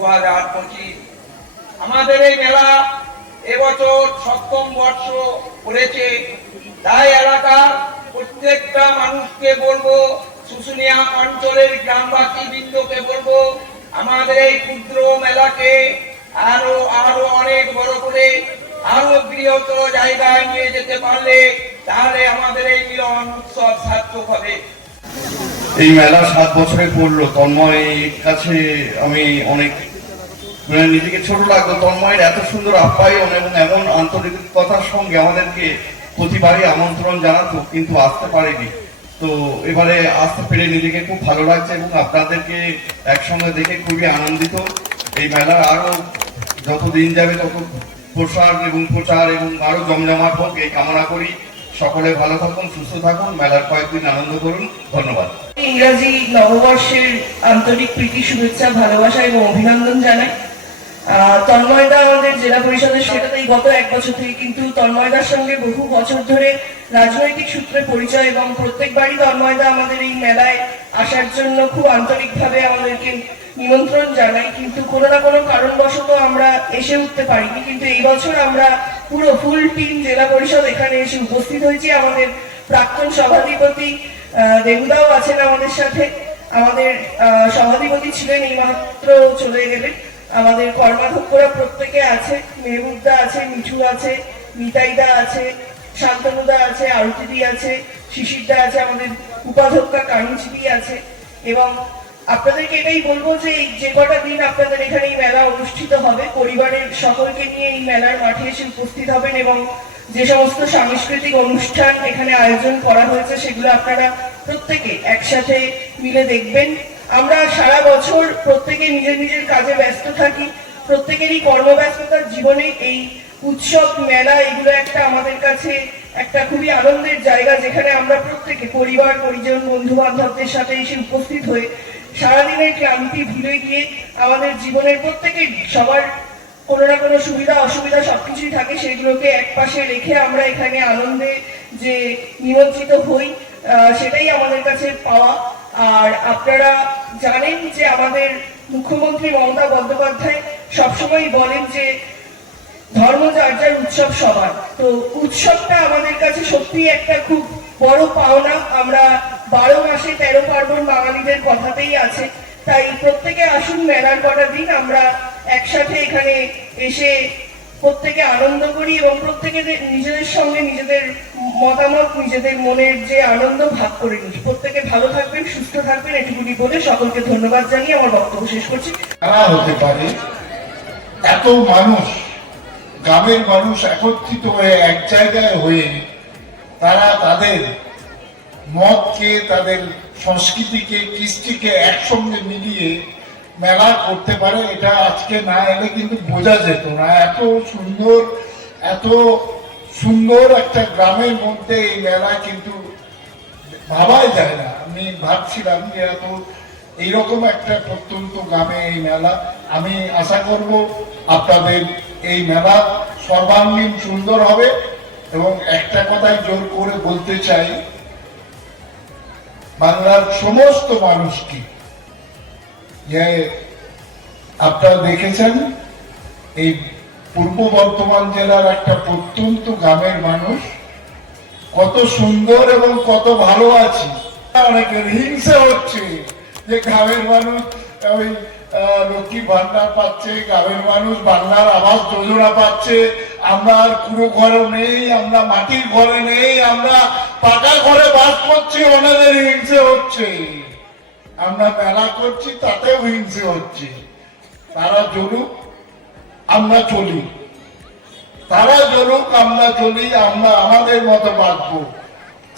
2025। আমাদের এই মেলা এবছর 7ম বর্ষ পড়েছে, তাই এলাকার প্রত্যেকটা মানুষকে বলবো, শুশুনিয়া অঞ্চলের গ্রামবাসী বৃন্দকে বলবো, আমাদের এই ক্ষুদ্র মেলাকে আরো আরো অনেক বড় করে আরো বৃহত্তর জায়গায় নিয়ে যেতে পারলে তাহলে আমাদের এই মিলন উৎসব সার্থক হবে। এই মেলা 7 বছরে পড়লো। তন্ময়ের কাছে আমি অনেক নিজেকে ছোট লাগতো। তন্ময়ের এত সুন্দর আপ্যায়ন এবং এমন আন্তরিকতার সঙ্গে আমাদেরকে প্রতিবারই আমন্ত্রণ জানাতো, কিন্তু আসতে পারেনি। তো এবারে আসতে পেরে নিজেকে খুব ভালো লাগছে এবং আপনাদেরকে একসঙ্গে দেখে খুবই আনন্দিত। এই মেলা আরো যত দিন যাবে তত প্রসার এবং আরো জমজমাট হোক এই কামনা করি। সকলে ভালো থাকুন, সুস্থ থাকুন, মেলার কয়েকদিন আনন্দ করুন। ধন্যবাদ। ইংরাজি নববর্ষের আন্তরিক প্রীতি, শুভেচ্ছা, ভালোবাসা এবং অভিনন্দন জানাই। তন্ময়দা আমাদের জেলা পরিষদের সেটাতেই গত 1 বছর থেকে, কিন্তু তন্ময়দার সঙ্গে বহু বছর ধরে রাজনৈতিক সূত্রে পরিচয় এবং প্রত্যেকবারই তন্ময়দা আমাদের এই মেলায় আসার জন্য খুব আন্তরিকভাবে আমাদেরকে নিমন্ত্রণ জানাই, কিন্তু কোনো না কোনো কারণবশত আমরা এসে উঠতে পারিনি। কিন্তু এই বছর আমরা পুরো ফুল টিম জেলা পরিষদ এখানে এসে উপস্থিত হয়েছি। আমাদের প্রাক্তন সভাধিপতি দেবুদাও আছেন আমাদের সাথে, আমাদের সভাধিপতি ছিলেন এই মাত্র চলে গেলেন। আমাদের কর্মাধ্যক্ষরা প্রত্যেকে আছে, মেহবুবদা আছে, মিঠু আছে, নিতাইদা আছে, শান্তনুদা আছে, আরতিদি আছে, শিশিরদা আছে, আমাদের উপাধ্যক্ষা কানুচিদি আছে। এবং আপনাদেরকে এটাই বলবো যে যে কটা দিন আপনাদের এখানে এই মেলা অনুষ্ঠিত হবে, পরিবারের সকলকে নিয়ে এই মেলার মাঠে এসে উপস্থিত হবেন এবং যে সমস্ত সাংস্কৃতিক অনুষ্ঠান এখানে আয়োজন করা হয়েছে সেগুলো আপনারা প্রত্যেকে একসাথে মিলে দেখবেন। আমরা সারা বছর প্রত্যেকে নিজের নিজের কাজে ব্যস্ত থাকি, প্রত্যেকেরই কর্মব্যস্ততার জীবনে এই উৎসব মেলা এগুলো একটা আমাদের কাছে একটা খুবই আনন্দের জায়গা, যেখানে আমরা প্রত্যেকে পরিবার পরিজন বন্ধু বান্ধবদের সাথে এসে উপস্থিত হয়ে সারাদিনের ক্লান্তি ভুলে গিয়ে আমাদের জীবনের প্রত্যেকের সবার কোনো না কোনো সুবিধা অসুবিধা সবকিছুই থাকে, সেগুলোকে একপাশে রেখে আমরা এখানে আনন্দে যে নিমজ্জিত হই সেটাই আমাদের কাছে পাওয়া। আর আপনারা জানেন যে আমাদের মুখ্যমন্ত্রী মমতা বন্দ্যোপাধ্যায় সবসময় বলেন যে ধর্ম যার যার, উৎসব সবার। তো উৎসবটা আমাদের কাছে সত্যি একটা খুব বড় পাওনা। আমরা 12 মাসে 13 পার্বণ বাঙালিদের কথাতেই আছে, তাই প্রত্যেকে আসুন, মেলার কটা দিন আমরা একসাথে এখানে এসে প্রত্যেকে আনন্দ করি এবং প্রত্যেকে নিজেদের সঙ্গে নিজেদের মতামত, নিজেদের মনের যে আনন্দ ভাগ করে নিই। প্রত্যেকে ভালো থাকবেন, সুস্থ থাকবেন, এটুকুনি বলে সকলকে ধন্যবাদ জানিয়ে আমার বক্তব্য শেষ করছি। হতে পারে এত মানুষ, গ্রামের মানুষ একত্রিত হয়ে এক জায়গায় হয়ে তারা তাদের মতকে, তাদের সংস্কৃতিকে, কৃষ্টিকে একসঙ্গে মিলিয়ে মেলা করতে পারে, এটা আজকে না এলে কিন্তু বোঝা যেত না। এত সুন্দর একটা গ্রামের মধ্যে এই মেলা কিন্তু ভাবাই যায় না। আমি ভাবছিলাম যে এইরকম একটা প্রত্যন্ত গ্রামে এই মেলা, আমি আশা করব আপনাদের এই মেলা সর্বাঙ্গীন সুন্দর হবে। এবং একটা কথাই জোর করে বলতে চাই, বাংলার সমস্ত মানুষকে, যে আপনারা দেখেছেন এই পূর্ব বর্ধমান জেলার একটা প্রত্যন্ত গ্রামের মানুষ কত সুন্দর এবং কত ভালো আছে। অনেকের হিংসা হচ্ছে যে গ্রামের মানুষ ওই লক্ষ্মী ভান্ডার পাচ্ছে, গ্রামের মানুষ বাংলার আবাস যোজনা পাচ্ছে, আমরা আর পুরো ঘরে নেই, আমরা মাটির ঘরে নেই, আমরা পাকা ঘরে বাস করছি, ওনাদের হিংসে হচ্ছে। আমরা মেলা করছি তাতেও হিংসে হচ্ছে। তারা জ্বলুক আমরা চলি, তারা জ্বলুক আমরা চলি, আমরা আমাদের মতো বাঁচবো,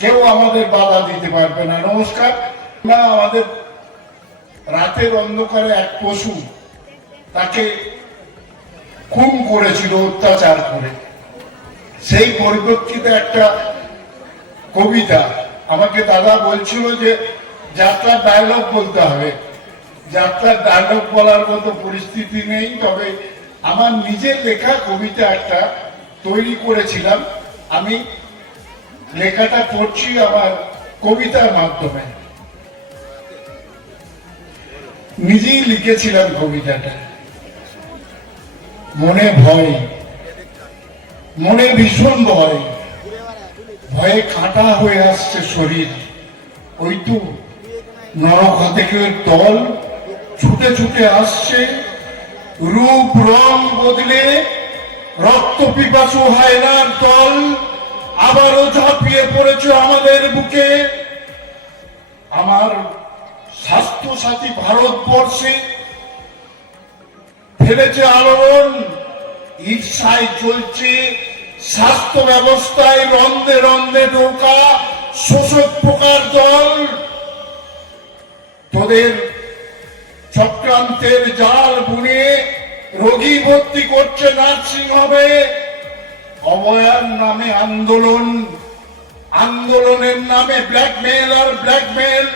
কেউ আমাদের বাধা দিতে পারবে না। নমস্কার। আমাদের রাতের অন্ধকারে এক পশু, তাকে খুন করেছিল অত্যাচার করে, সেই পরিপ্রেক্ষিতে একটা কবিতা আমাকে দাদা বলছিল যে যাত্রার ডায়লগ বলতে হবে। যাত্রার ডায়লগ বলার মতো পরিস্থিতি নেই, তবে আমার নিজের লেখা কবিতা একটা তৈরি করেছিলাম। আমি লেখাটা পড়ছি আমার কবিতার মাধ্যমে। নিজেই লিখেছিলাম কবিতাটা। মনে ভয়, মনে ভীষণ ভয়, ভয়ে কাঁটা হয়ে আসছে শরীর। ওই তো নরখাতেকের দল ছুটে ছুটে আসছে, রূপ রং বদলে রক্ত পিপাসু হায়নার দল আবারও ঝাঁপিয়ে পড়েছে আমাদের বুকে। আমার স্বাস্থ্য সাথী ভারতবর্ষে ফেলেছে আলোড়ন, ঈর্ষায় চলছে স্বাস্থ্য ব্যবস্থায় রন্ধে রন্ধে ঢোকা শোষক প্রকার দল। তোদের চক্রান্তের জাল বুনে রোগী ভর্তি করছে নার্সিং হোমে। অবয়ার নামে আন্দোলন, আন্দোলনের নামে ব্ল্যাকমেল আর ব্ল্যাকমেল।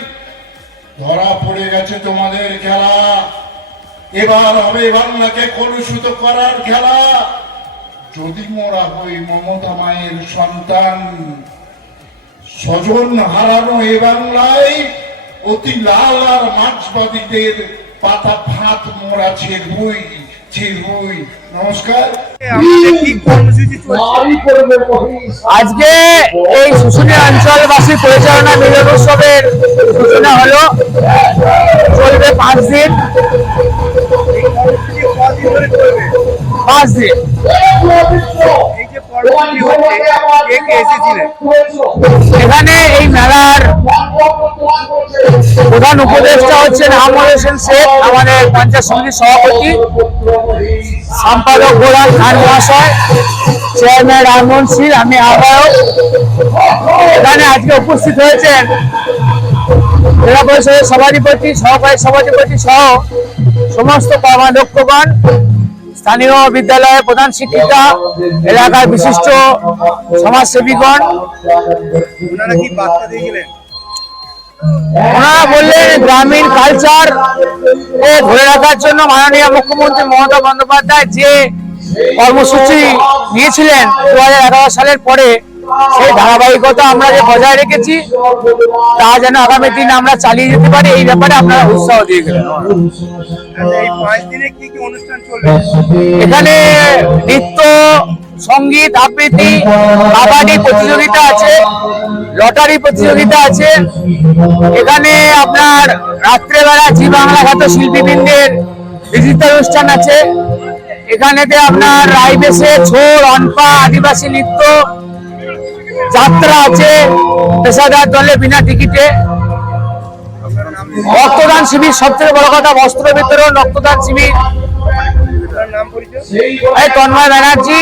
ধরা পড়ে গেছে তোমাদের খেলা, এবার হবে বাংলাকে কলুষিত করার খেলা। যদি মোরা হই মমতা মায়ের সন্তান, স্বজন হারানো এ বাংলায় অতি লাল আর মার্ক্সবাদীদের পাতা ভাত মোরা ছেড়বই ছেড়বই। নমস্কার। আজকে এই শুশুনিয়া অঞ্চলবাসী পরিচালনা মিলন উৎসবের সূচনা হলো, চলবে 5 দিন। এখানে এই মেলার প্রধান উপদেষ্টা হচ্ছেন আহমদ হোসেন শেখ, আমাদের পঞ্চায়েত সমিতির সভাপতি, সম্পাদক গোলাম খান মহাশয়, চেয়ারম্যান রামমোহন সিং, আমি আহ্বায়ক। এখানে আজকে উপস্থিত হয়েছেন জেলা পরিষদের সভাধিপতি, সহকারী সভাধিপতি সহ সমস্ত কর্মাধ্যক্ষগণ, স্থানীয় বিদ্যালয়ের প্রধান শিক্ষিকা, এলাকার বিশিষ্ট সমাজসেবীগণ। ওনারা বললেন গ্রামীণ কালচার ধরে রাখার জন্য মাননীয় মুখ্যমন্ত্রী মমতা বন্দ্যোপাধ্যায় যে কর্মসূচি নিয়েছিলেন 2011 সালের পরে, সেই ধারাবাহিকতা আমরা যে বজায় রেখেছি তা যেন আগামী দিনে আমরা চালিয়ে যেতে পারি, এই ব্যাপারে আপনারা উৎসাহ দিয়ে গেলেন। এখানে নৃত্য, সঙ্গীত, আবৃত্তি, কাবাডি প্রতিযোগিতা আছে, লটারি প্রতিযোগিতা আছে। এখানে আপনার রাত্রেবেলা জি বাংলা খ্যাত শিল্পীবৃন্দের ডিজিটাল অনুষ্ঠান আছে। এখানেতে আপনার রাইবেশে ছোড়, অনপা, আদিবাসী নৃত্য, যাত্রা আছে পেশাদার দলে বিনা টিকিটে। রক্তদান শিবির, সবথেকে বড় কথা বস্ত্র বিতরণ, রক্তদান শিবির। তন্ময় ব্যানার্জি।